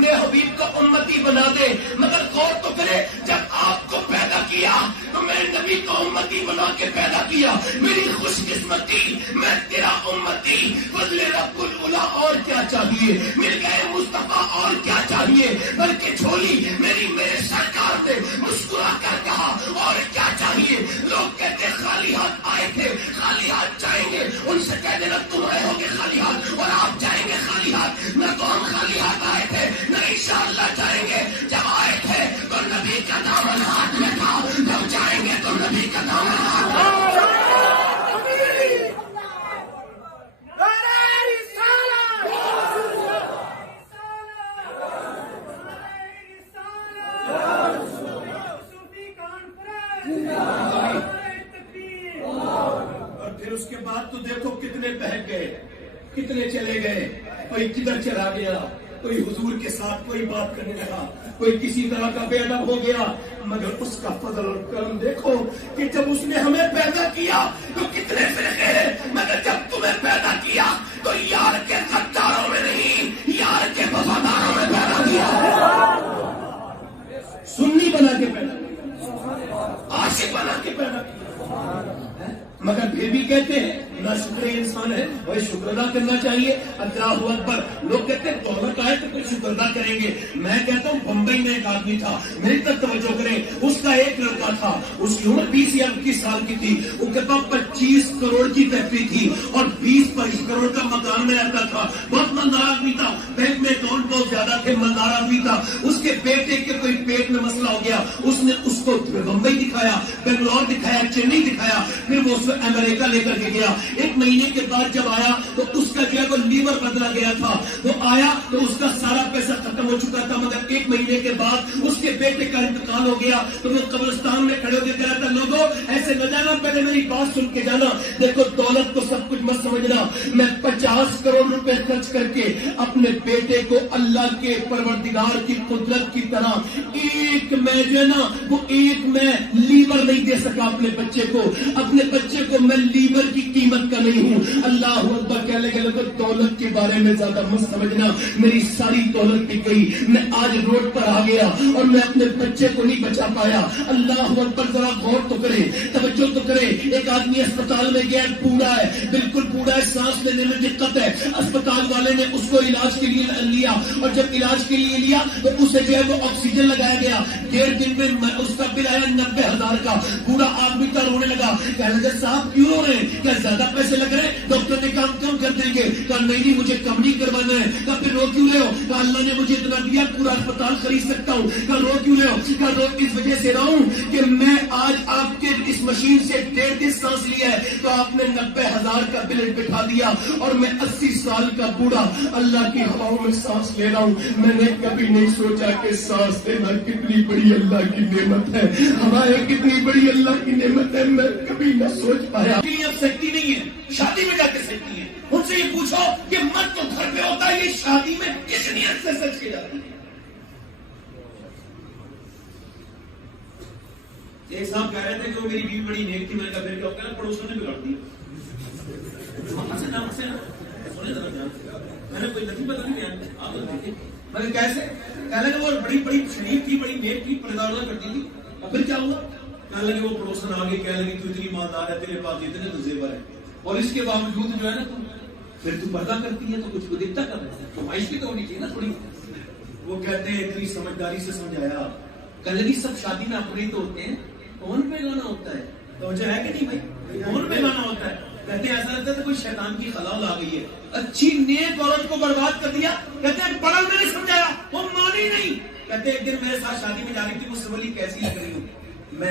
اپنے حبیب کو امتی بنا دے، مگر غور تو کرے جب آپ کو پیدا کیا تو میں نبی کو امتی بنا کے پیدا کیا، میری خوش قسمتی میں تیرا امتی، فضل رب العلا اور کیا چاہیے، مل گئے مصطفیٰ اور کیا چاہیے، بلکہ جھولی میری میرے سرکار نے مسکرا کر کہا اور کیا چاہیے۔ لوگ کہتے خالی ہاتھ آئے تھے خالی ہاتھ جائیں گے، ان سے کہہ دینا تم آئے ہو گے خالی ہاتھ اور آپ جائیں گے خالی ہاتھ، نہ تو ہم خالی ہاتھ آئے تھے نہ انشاءاللہ جائیں گے، جب آئے تھے تو نبی کا دامن ہاتھ میں تھا، جب جائیں گے تو نبی کا دامن ہاتھ میں تھا۔ پھر اس کے بعد تو دیکھو کتنے بہک گئے، کتنے چلے گئے، کوئی کدھر چلا گیا، کوئی حضور کے ساتھ کوئی بات کرنے لگا، کوئی کسی طرح کا بے ادب ہو گیا، مگر اس کا فضل اور کرم دیکھو کہ جب اس نے ہمیں پیدا کیا تو کتنے فرقے ہیں، مگر جب تمہیں پیدا کیا تو یار کے غداروں میں نہیں، یار کے وفاداروں میں پیدا کیا، سنی بنا کے پیدا کیا، عاشق بنا کے پیدا کیا، مگر پھر بھی کہتے ہیں نہ شکر انسان ہے، وہی شکر ادا کرنا چاہیے۔ اللہ اکبر، لوگ کہتے ہیں دولت آئے تو کچھ شکر ادا کریں گے، میں کہتا ہوں بمبئی میں ایک آدمی تھا، میری تک توجہ کریں، اس کا ایک لڑکا تھا، اس کی عمر 20 یا 21 سال کی تھی، ان کے پاس 25 کروڑ کی فیکٹری تھی اور 20 کروڑ کا مکان میں رہتا تھا، بہت مالدار آدمی تھا، بینک میں اکاؤنٹ بہت زیادہ تھے، مالدار آدمی تھا۔ اس کے بیٹے کے کوئی پیٹ میں مسئلہ ہو گیا، اس نے اس کو بمبئی دکھایا، بنگلور دکھایا، چنئی دکھایا، پھر وہ امریکہ لے کر کے گیا۔ ایک مہینے کے بعد جب آیا تو اس کا جو لیور بدلا گیا تھا، وہ آیا تو اس کا سارا پیسہ ختم ہو چکا تھا، مگر ایک مہینے کے بعد اس کے بیٹے کا انتقال ہو گیا تو وہ قبرستان میں کھڑے ہو کے کہہ رہا تھا لوگوں ایسے نہ جانا، پہلے میری بات سن کے جانا، دیکھو دولت کو سب کچھ مت سمجھنا، میں 50 کروڑ روپے خرچ کر کے اپنے بیٹے کو اللہ کے پروردگار کی قدرت کی طرح ایک میں جو ہے نا وہ ایک میں لیور نہیں دے سکا اپنے بچے کو، اپنے بچے کو میں لیور کی قیمت کا نہیں ہوں۔ اللہ اکبر کہنے لگے دولت کے بارے میں زیادہ مت سمجھنا، میری ساری دولت بک گئی، میں آج روڈ پر آ گیا اور میں اپنے بچے کو نہیں بچا پایا۔ اللہ اکبر، ذرا غور تو کرے، توجہ تو کرے، ایک آدمی اسپتال میں گیا، بوڑھا ہے، بالکل بوڑھا ہے، سانس لینے میں دقت ہے، اسپتال والے نے اس کو علاج کے لیے لیا اور جب علاج کے لیے لیا تو اسے جو ہے وہ آکسیجن لگایا گیا، 1.5 دن میں اس کا بل آیا 90,000 کا۔ بوڑھا آدمی کا رونے لگا، کہنے لگا صاحب کیوں رو رہے ہیں، کیا زیادہ پیسے لگ رہے ہیں؟ ڈاکٹر نے کام کیوں کر دیں گے؟ کہا نہیں مجھے کم نہیں کروانا ہے۔ کہا پھر رو کیوں رہے ہو؟ کہا اللہ نے مجھے اتنا دیا پورا اسپتال خرید سکتا ہوں۔ کہا رو کیوں رہے ہو؟ کہا رو اس وجہ سے رہا ہوں کہ میں آج آپ کے اس مشین سے 1.5 دن سانس لیا ہے تو آپ نے 90,000 کا بل بٹھا دیا اور میں 80 سال کا بوڑھا اللہ کی ہواؤں میں سانس لے رہا ہوں۔ میں نے کبھی نہیں سوچا کہ سانس لینا کتنی بڑی اللہ کی نعمت ہے، ہوائیں کتنی بڑی اللہ کی نعمت ہے، میں کبھی نہ سوچ پایا۔ اب سکتی نہیں ہے، شادی میں جا کے سکتی ہے، ان سے یہ پوچھو کہ مرد تو گھر پہ ہوتا ہے، یہ شادی میں کس نیت سے سچ کی جاتی ہے؟ ایک صاحب کہہ رہے تھے کہ وہ میری بیوی بڑی نیک تھی، میں نے کہا پھر کیا ہوگا؟ پڑوسوں نے بگاڑ دی، میں نے کوئی نہیں پتا نہیں آپ دیکھیں، میں نے کیسے کہنے لگے وہ بڑی بڑی شریف تھی، بڑی نیک تھی، پردہ کرتی تھی، اور پھر کیا ہوا؟ کہنے لگے وہ پڑوسن آگے کہنے لگی تو اتنی مالدار ہے، تیرے پاس اتنے تو زیور ہے اور اس کے باوجود جو ہے نا پھر تو پردہ کرتی ہے تو کچھ کو دکھتا کر رہا ہے، کمائش بھی تو ہونی چاہیے نا تھوڑی۔ وہ کہتے ہیں اتنی سمجھداری سے سمجھایا، کہنے لگی سب شادی میں اپنے تو ہوتے ہیں، کون پہ گانا ہوتا ہے؟ توجہ ہے کہ نہیں بھائی؟ کون پہ گانا ہوتا ہے؟ کہتے ہیں ایسا لگتا ہے کوئی شیطان کی خلال آ گئی ہے، اچھی نیک عورت کو برباد کر دیا۔ کہتے ہیں بڑا میں نے سمجھایا وہ مانی نہیں۔ کہتے ہیں ایک دن میرے ساتھ شادی میں جا رہی تھی، مجھ سے بولی کیسی لگ رہی ہوں؟ میں